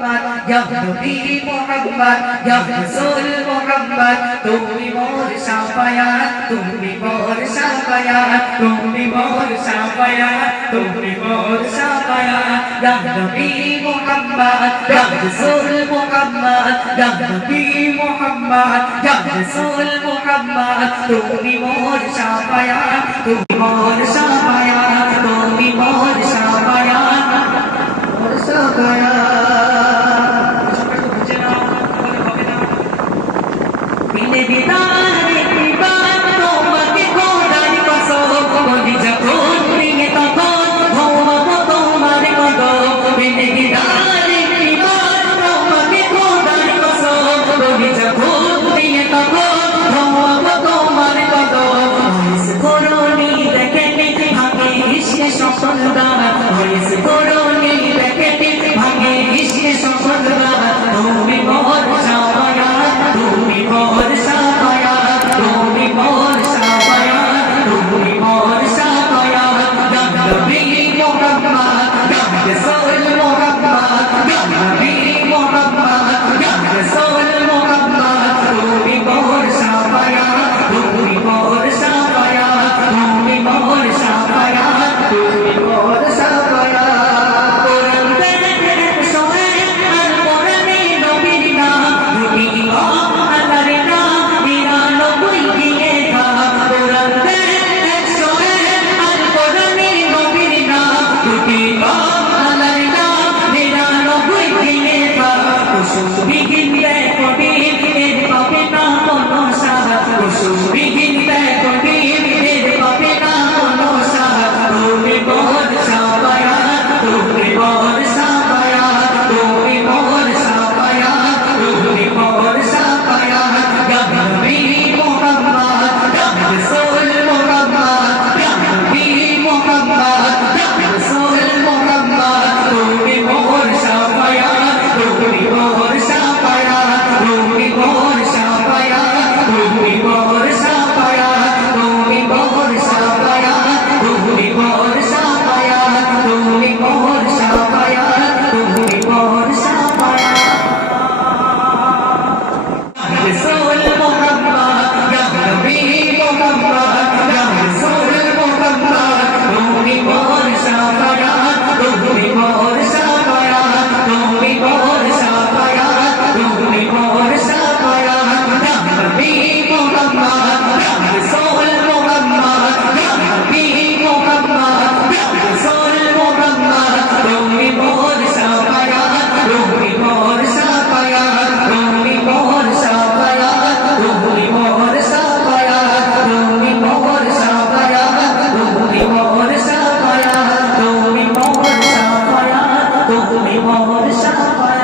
ইয়া নবী মুহাম্মদ ইয়া রাসূল মুহাম্মদ তুমি মোর শাফায়াত তুমি মোর শাফায়াত তুমি মোর শাফায়াত তুমি মোর শাফায়াত ইয়া নবী মুহাম্মদ ইয়া রাসূল মুহাম্মদ ইয়া নবী মুহাম্মদ ইয়া রাসূল মুহাম্মদ তুমি মোর শাফায়াত তুমি মোর শাফায়াত তুমি মোর শাফায়াত মোর শাফায়াত বিনে দিদারে বিবাদ তোমাকে খোদার কসম বলি যখন প্রিয় তখন ঘুমাবো তোমার কদম বিনে দিদারে বিবাদ তোমাকে খোদার কসম বলি যখন প্রিয় তখন ঘুমাবো তোমার কদম হইস করনি দেখেনি ভাগে ইশকে সফল দান হইস করনি দেখেনি ভাগে ইশকে সফল দান তুমি মোর শাফায়াত তুমি মোর শাফায়াত তুমি মোর শাফায়াত তুমি মোর শাফায়াত ইয়া নবী মুহাম্মদ ইয়া রাসূল মুহাম্মদ ইয়া নবী মুহাম্মদ ইয়া রাসূল মুহাম্মদ তুমি মোর শাফায়াত তুমি মোর শাফায়াত তুমি মোর শাফায়াত তুমি মোর শাফায়াত কোরআন দেখে শোনে আর কোরআনে নবীর নাম দুটি ইমাম আল্লাহর নাম নিরানব্বই দিয়ে থাক কোরআন দেখে শোনে আর কোরআনে নবীর নাম দুটি ইমাম আল্লাহর নাম নিরানব্বই দিয়ে থাক কুসুমবিহীন কবির এর পাবে না কোনো সাহা কুসুমবিহীন কবির এর পাবে না কোনো সাহা তুমি মোর শাফায়াত তুমি মোর শাফায়াত তুমি মোর শাফায়াত তুমি মোর শাফায়াত ইয়া নবী মুহাম্মদ ইয়া রাসূল মুহাম্মদ ইয়া নবী মুহাম্মদ ইয়া রাসূল মুহাম্মদ তুমি মোর শাফায়াত তুমি মোর শাফায়াত তুমি মোর শাফায়াত তুমি মোর শাফায়াত তুমি মোর শাফায়াত তুমি মোর শাফায়াত তুমি মোর শাফায়াত তুমি মোর শাফায়াত রাসূল মুহাম্মদ ইয়া নবী মুহাম্মদ ইয়া রাসূল মুহাম্মদ তুমি মোর শাফায়াত তুমি মোর শাফায়াত তুমি মোর শাফায়াত তুমি মোর শাফায়াত ইয়া নবী মুহাম্মদ ইয়া রাসূল মুহাম্মদ ইয়া নবী মুহাম্মদ ইয়া রাসূল মুহাম্মদ তুমি মোর শাফায়াত তুমি মোর শাফায়াত তুমি মোর শাফায়াত তুমি মোর শাফায়াত তুমি মোর শাফায়াত তুমি মোর শাফায়াত তুমি মোর শাফায়াত তুমি মোর শাফায়াত